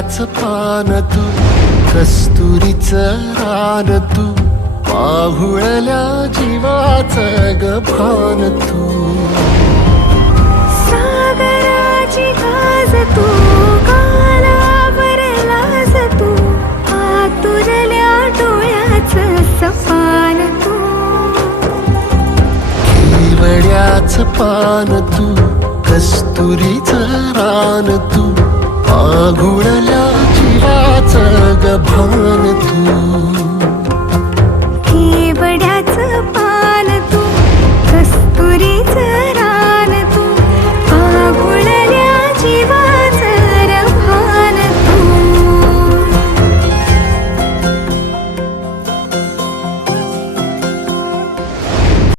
केवड्याच पान तू, कस्तुरीचं रान तू, पाहुळल्या जीवाचं गभान तू. सागराची गाज तू, कालावरलास तू, आतुरल्या डोळ्याचं सपान तू. केवड्याच पान तू, कस्तुरीचं रान तू, पाहुळल्या जीवाचं गभान तू.